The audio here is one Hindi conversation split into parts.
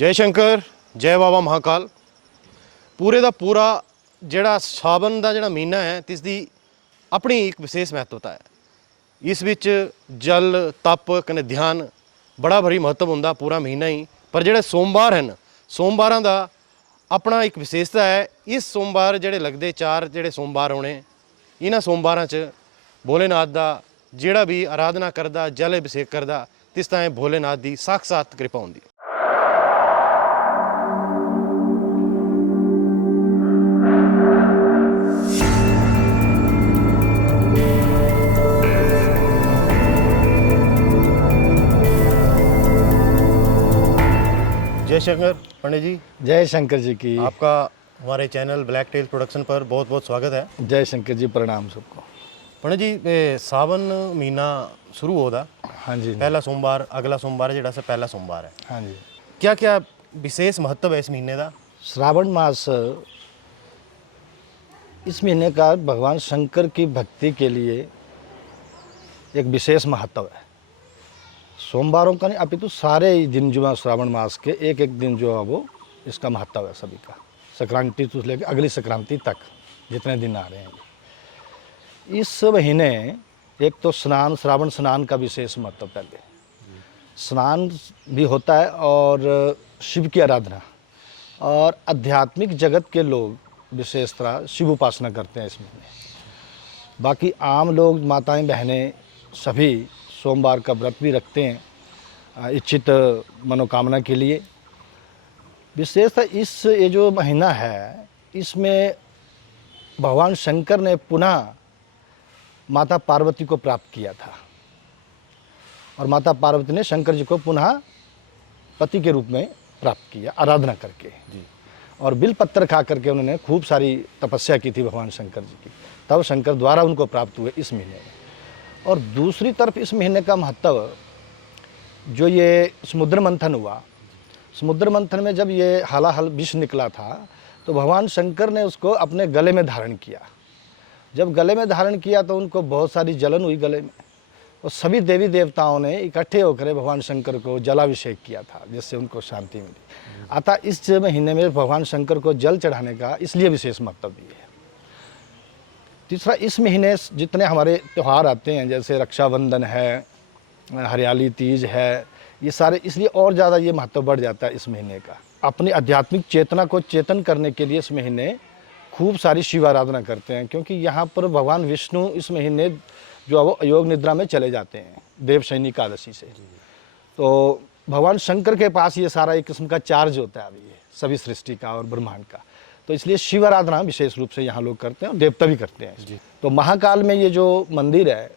जय शंकर जय बाबा महाकाल। पूरे का पूरा ਜਿਹੜਾ ਸਾਵਨ ਦਾ ਜਿਹੜਾ ਮਹੀਨਾ ਹੈ ਤਿਸ ਦੀ ਆਪਣੀ ਇੱਕ ਵਿਸ਼ੇਸ਼ ਮਹੱਤਤਾ ਹੈ। ਇਸ ਵਿੱਚ ਜਲ ਤਪ ਕਨੇ ਧਿਆਨ ਬੜਾ ਭਰੀ ਮਹੱਤਵ ਹੁੰਦਾ ਪੂਰਾ ਮਹੀਨਾ ਹੀ। ਪਰ ਜਿਹੜੇ ਸੋਮਵਾਰ ਹਨ ਸੋਮਵਾਰਾਂ ਦਾ ਆਪਣਾ ਇੱਕ ਵਿਸ਼ੇਸ਼ਤਾ ਹੈ। ਇਸ ਸੋਮਵਾਰ ਜਿਹੜੇ ਲੱਗਦੇ ਚਾਰ ਜਿਹੜੇ ਸੋਮਵਾਰ ਹੋਣੇ ਇਹਨਾਂ ਸੋਮਵਾਰਾਂ 'ਚ ਭੋਲੇਨਾਥ ਦਾ ਜਿਹੜਾ ਵੀ ਆਰਾਧਨਾ ਕਰਦਾ ਜਲ ਅਭਿਸ਼ੇਕ ਕਰਦਾ ਤਿਸ ਤਾਂ ਭੋਲੇਨਾਥ ਦੀ ਸਾਖਸਾਤ ਕਿਰਪਾ ਹੁੰਦੀ। जय शंकर पंडित जी। जय शंकर जी की। आपका हमारे चैनल ब्लैक टेल प्रोडक्शन पर बहुत बहुत स्वागत है। जय शंकर जी, प्रणाम सबको। पंडित जी सावन महीना शुरू होता। हाँ जी। पहला सोमवार अगला सोमवार है जो पहला सोमवार है। हाँ जी। क्या क्या विशेष महत्व है इस महीने का? श्रावण मास इस महीने का भगवान शंकर की भक्ति के लिए एक विशेष महत्व है। सोमवारों का नहीं अपितु सारे ही दिन जो है श्रावण मास के एक एक दिन जो है वो इसका महत्व है सभी का। संक्रांति से लेकर अगली संक्रांति तक जितने दिन आ रहे हैं इस महीने एक तो स्नान श्रावण स्नान का विशेष महत्व। पहले स्नान भी होता है और शिव की आराधना और आध्यात्मिक जगत के लोग विशेष तरह शिव उपासना करते हैं इस महीने। बाकी आम लोग माताएं बहनें सभी सोमवार का व्रत भी रखते हैं इच्छित मनोकामना के लिए। विशेषतः इस ये जो महीना है इसमें भगवान शंकर ने पुनः माता पार्वती को प्राप्त किया था और माता पार्वती ने शंकर जी को पुनः पति के रूप में प्राप्त किया आराधना करके जी। और बिल पत्थर खा करके उन्होंने खूब सारी तपस्या की थी भगवान शंकर जी की, तब शंकर द्वारा उनको प्राप्त हुए इस महीने में। और दूसरी तरफ इस महीने का महत्व जो ये समुद्र मंथन हुआ, समुद्र मंथन में जब ये हलाहल विष निकला था तो भगवान शंकर ने उसको अपने गले में धारण किया। जब गले में धारण किया तो उनको बहुत सारी जलन हुई गले में और सभी देवी देवताओं ने इकट्ठे होकर भगवान शंकर को जलाभिषेक किया था जिससे उनको शांति मिली। अतः इस महीने में भगवान शंकर को जल चढ़ाने का इसलिए विशेष महत्व भी है। तीसरा इस महीने जितने हमारे त्यौहार आते हैं जैसे रक्षाबंधन है, हरियाली तीज है, ये सारे इसलिए और ज़्यादा ये महत्व बढ़ जाता है इस महीने का। अपनी आध्यात्मिक चेतना को चेतन करने के लिए इस महीने खूब सारी शिव आराधना करते हैं क्योंकि यहाँ पर भगवान विष्णु इस महीने जो है वो योग निद्रा में चले जाते हैं देवशयनी एकादशी से। तो भगवान शंकर के पास ये सारा एक किस्म का चार्ज होता है अभी ये सभी सृष्टि का और ब्रह्मांड का। तो इसलिए शिव आराधना विशेष रूप से यहाँ लोग करते हैं और देवता भी करते हैं। तो महाकाल में ये जो मंदिर है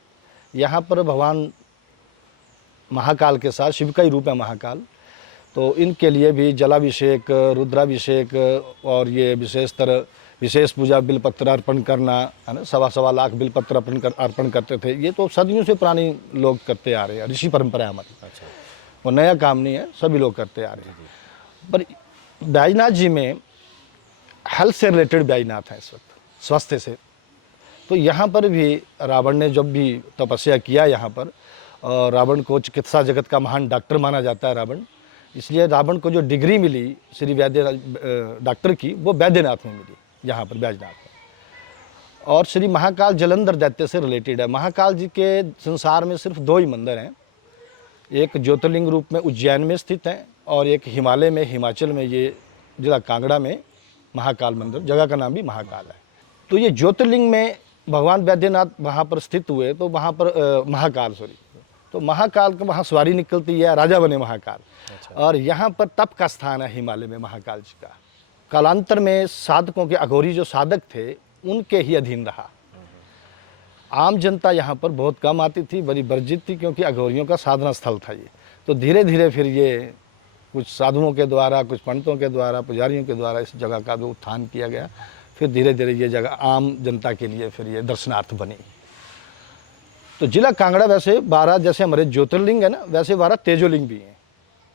यहाँ पर भगवान महाकाल के साथ शिव का ही रूप है महाकाल, तो इनके लिए भी जलाभिषेक रुद्राभिषेक और ये विशेष पूजा बिलपत्र अर्पण करना है ना। 1.25 लाख बिलपत्र अर्पण करते थे। ये तो सदियों से पुरानी लोग करते आ रहे हैं, ऋषि परंपरा हमारी। अच्छा। वो नया काम नहीं है, सभी लोग करते आ रहे हैं। पर बैजनाथ जी में हेल्थ से रिलेटेड बैजनाथ है इस वक्त, स्वास्थ्य से। तो यहाँ पर भी रावण ने जब भी तपस्या किया यहाँ पर, रावण को चिकित्सा जगत का महान डॉक्टर माना जाता है रावण, इसलिए रावण को जो डिग्री मिली श्री वैद्य डॉक्टर की वो वैद्यनाथ में मिली यहाँ पर बैजनाथ में। और श्री महाकाल जलंधर दैत्य से रिलेटेड है। महाकाल जी के संसार में सिर्फ 2 ही मंदिर हैं, एक ज्योतिर्लिंग रूप में उज्जैन में स्थित है और एक हिमालय में हिमाचल में ये जिला कांगड़ा में महाकाल मंदिर, जगह का नाम भी महाकाल है। तो ये ज्योतिर्लिंग में भगवान वैद्यनाथ वहाँ पर स्थित हुए तो वहाँ पर महाकाल तो महाकाल का वहाँ सवारी निकलती है, राजा बने महाकाल। अच्छा। और यहाँ पर तप का स्थान है हिमालय में महाकाल जी का। कालांतर में साधकों के अघोरी जो साधक थे उनके ही अधीन रहा। आम जनता यहाँ पर बहुत कम आती थी, बड़ी वर्जित थी क्योंकि अघोरियों का साधना स्थल था ये। तो धीरे धीरे फिर ये कुछ साधुओं के द्वारा, कुछ पंडितों के द्वारा, पुजारियों के द्वारा इस जगह का जो उत्थान किया गया, फिर धीरे धीरे ये जगह आम जनता के लिए फिर ये दर्शनार्थ बनी। तो जिला कांगड़ा वैसे 12 जैसे हमारे ज्योतिर्लिंग है ना, वैसे 12 तेजोलिंग भी हैं।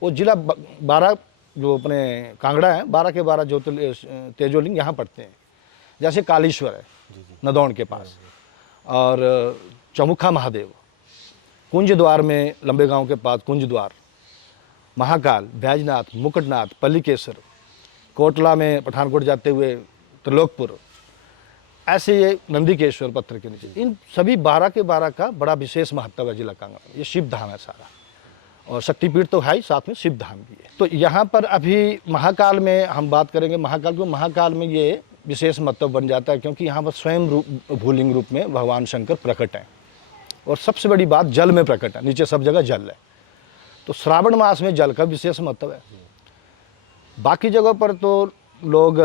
वो जिला 12 जो अपने कांगड़ा है 12 के 12 तेजोलिंग यहाँ पड़ते हैं। जैसे कालीश्वर है नदौन के पास और चमुखा महादेव, कुंज द्वार में लंबे गांव के पास कुंज द्वार, महाकाल, बैजनाथ, मुकुटनाथ, पल्लीकेश्वर, कोटला में पठानकोट जाते हुए त्रिलोकपुर, ऐसे ये नंदीकेश्वर पत्थर के नीचे, इन सभी 12 के 12 का बड़ा विशेष महत्व है जिला कांगड़ा में। ये शिव धाम है सारा, और शक्तिपीठ तो है ही, साथ में शिव धाम भी है। तो यहाँ पर अभी महाकाल में हम बात करेंगे, महाकाल में ये विशेष महत्व बन जाता है, क्योंकि यहाँ पर स्वयं रूप भूलिंग रूप में भगवान शंकर प्रकट हैं, और सबसे बड़ी बात जल में प्रकट है, नीचे सब जगह जल है। तो श्रावण मास में जल का विशेष महत्व है। बाकी जगहों पर तो लोग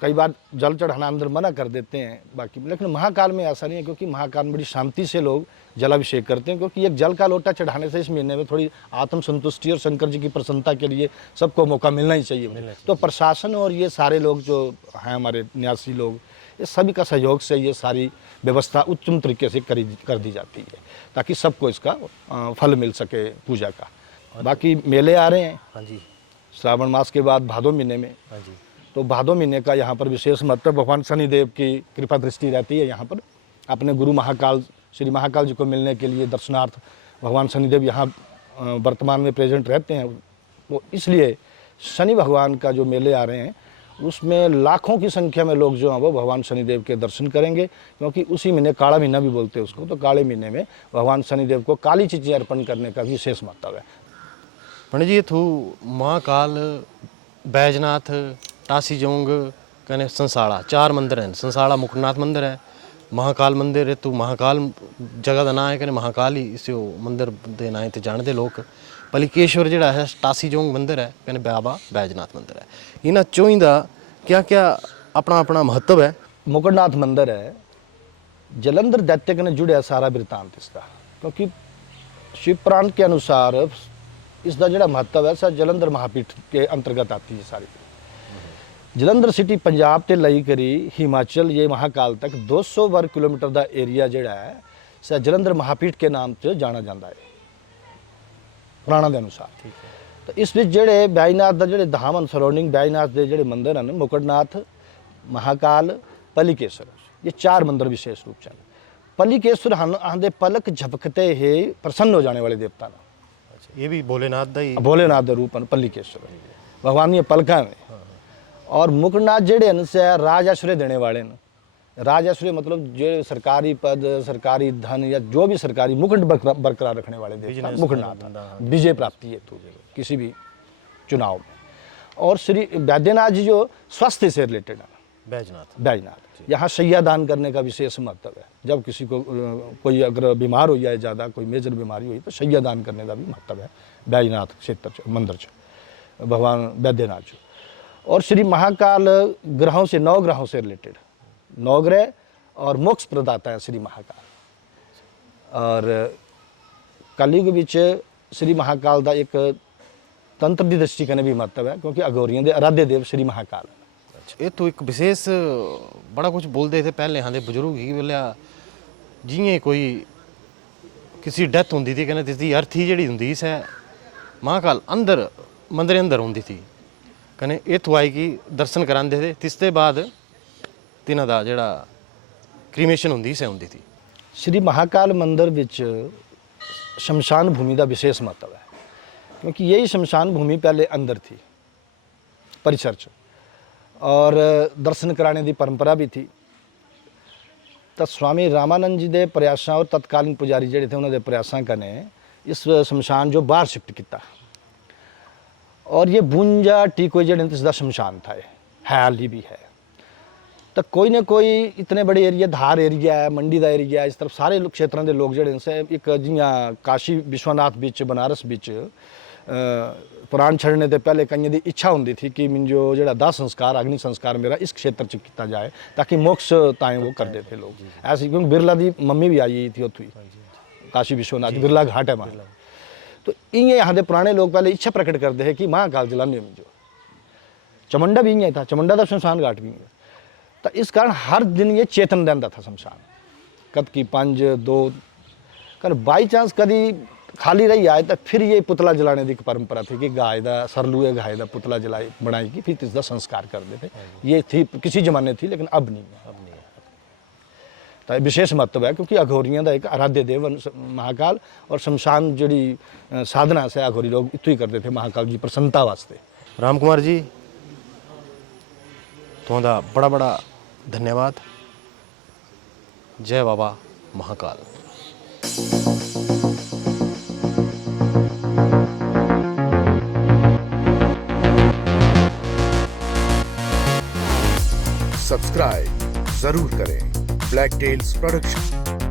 कई बार जल चढ़ाना अंदर मना कर देते हैं बाकी, लेकिन महाकाल में ऐसा नहीं है, क्योंकि महाकाल में बड़ी शांति से लोग जलाभिषेक करते हैं, क्योंकि एक जल का लोटा चढ़ाने से इस महीने में थोड़ी आत्म संतुष्टि और शंकर जी की प्रसन्नता के लिए सबको मौका मिलना ही चाहिए। तो प्रशासन और ये सारे लोग जो हैं हमारे न्यासी लोग, ये सभी का सहयोग से ये सारी व्यवस्था उत्तम तरीके से कर दी जाती है, ताकि सबको इसका फल मिल सके पूजा का। बाकी मेले आ रहे हैं, हाँ जी, श्रावण मास के बाद भादो महीने में, हाँ जी। तो भादो महीने का यहाँ पर विशेष महत्व, भगवान शनिदेव की कृपा दृष्टि रहती है यहाँ पर। अपने गुरु महाकाल श्री महाकाल जी को मिलने के लिए दर्शनार्थ भगवान शनिदेव यहाँ वर्तमान में प्रेजेंट रहते हैं। वो इसलिए शनि भगवान का जो मेले आ रहे हैं उसमें लाखों की संख्या में लोग जो हैं वो भगवान शनिदेव के दर्शन करेंगे, क्योंकि उसी महीने काला महीना भी बोलते हैं उसको। तो काले महीने में भगवान शनिदेव को काली चीज़ें अर्पण करने का विशेष महत्व है। पंडित जी, थू महाकाल, बैजनाथ, टासी जोंग कने संसाड़ा, 4 मंदिर हैं। संसाड़ा मुकुटनाथ मंदिर है, महाकाल मंदिर है, तो महाकाल जगह का नाम है कने महाकाल ही इस मंदिर के नाम से जानते लोग। पलिकेश्वर जिहड़ा है टासी जोंग मंदिर है, कने बाबा बैजनाथ मंदिर है। इन्हां चौहीं दा क्या क्या अपना अपना महत्व है? मुकुटनाथ मंदिर है, जलंधर दैत्य कने जुड़े सारा वृतांत इसका, क्योंकि शिव पुराण के अनुसार इसका जो महत्व है सर जलंधर महापीठ के अंतर्गत आती है सारी। जलंधर सिटी पंजाब ते लई करी हिमाचल ये महाकाल तक 200 वर्ग किलोमीटर का एरिया जोड़ा है सर जलंधर महापीठ के नाम से जाना जाता है पुराणों के अनुसार। तो इस बीच जोड़े बैजनाथ का जोड़े धाम सराउंडिंग बैजनाथ के जोड़े मंदिर हैं, मुकुटनाथ, महाकाल, पलिकेश्वर, ये 4 मंदिर विशेष रूप से। पलिकेश्वर आंदे पलक झपकते ही प्रसन्न हो जाने वाले देवता ना, ये भी भोलेनाथ दा ही, भोलेनाथ का रूप है पलिकेश्वर, भगवान ये पलका में। और मुकुटनाथ जेड़े से राज आश्रय देने वाले ने, राज आश्रय मतलब जो सरकारी पद, सरकारी धन या जो भी सरकारी मुकुट बरकरार रखने वाले देवता मुकुटनाथ, विजय प्राप्ति है तो किसी भी चुनाव में। और श्री बैद्यनाथ जी जो स्वास्थ्य से रिलेटेड है, बैजनाथ यहाँ शैया दान करने का विशेष महत्व है। जब किसी को कोई अगर बीमार हो जाए, ज़्यादा कोई मेजर बीमारी हुई तो शैया दान करने का भी महत्व है बैजनाथ क्षेत्र मंदिर च भगवान बैद्यनाथ जी। और श्री महाकाल ग्रहों से 9 ग्रहों से रिलेटेड, 9 ग्रह और मोक्ष प्रदाता है श्री महाकाल। और कलयुग विच श्री महाकाल का एक तंत्र की दृष्टि कने भी महत्व है, क्योंकि अघोरियों के आराध्य देव श्री महाकाल है। ये तो एक विशेष बड़ा कुछ बोलते थे पहले यहाँ के बुजुर्ग ही बोलिया, जियां कोई किसी डेथ होंदी थी कहने जिसकी अर्थी जी होंगी सै महाकाल अंदर मंदिर अंदर होंदी थी, कने इत्थों आई कि दर्शन कराते थे, तिसते बाद तिन्हां दा जिहड़ा क्रीमेशन होंदी सै होंदी थी। श्री महाकाल मंदिर विच शमशान भूमि का विशेष महत्व है, क्योंकि यही शमशान भूमि पहले अंदर थी परिसर च, और दर्शन कराने की परंपरा भी थी। तो स्वामी रामानंद जी के प्रयासों और तत्कालीन पुजारी जोड़े थे उन्होंने प्रयासों कने इस शमशान जो बाहर शिफ्ट किया, और ये 52 टीको जो इसका शमशान था, ये हाल ही भी है। तो कोई ना कोई इतने बड़े एरिया, धार एरिया है, मंडी का एरिया है, इस तरफ सारे क्षेत्रों के लोग जोड़े से एक जियां काशी विश्वनाथ बिच बनारस बिच पुराण छड़ने से पहले कई की इच्छा होंगी थी कि मिंजो जो दाह संस्कार अग्नि संस्कार मेरा इस क्षेत्र च किया जाए ताकि मोक्ष ताएं वो करते थे लोग ऐसे, क्योंकि बिरला की मम्मी भी आई थी उत्थों काशी विश्वनाथ, बिरला घाट है वहाँ। तो इं यहाँ के पुराने लोग पहले इच्छा प्रकट करते हैं कि महाकाल जलाने मिंजो। चमुंडा भी था, चमुंडा का शमशान घाट भी है। तो इस कारण हर दिन ये चेतन रहता था शमशान, कद की 5 2 कर बाई चांस कभी खाली रही आए तो फिर ये पुतला जलाने की परंपरा थी कि गाय का सरलूए गाय का पुतला जलाई बनाई कि फिर इसका संस्कार करते थे। ये थी किसी जमाने थी, लेकिन अब नहीं है। होता है, विशेष महत्व है क्योंकि अघोरियां का एक आराध्य देव महाकाल और शमशान जी साधना से अघोरी लोग इतु ही करते थे महाकाल जी प्रसन्नता वास्ते। राम कुमार जी तुहां बड़ा बड़ा धन्यवाद। जय बाबा महाकाल। सब्सक्राइब जरूर करें ब्लैक टेल्स प्रोडक्शन।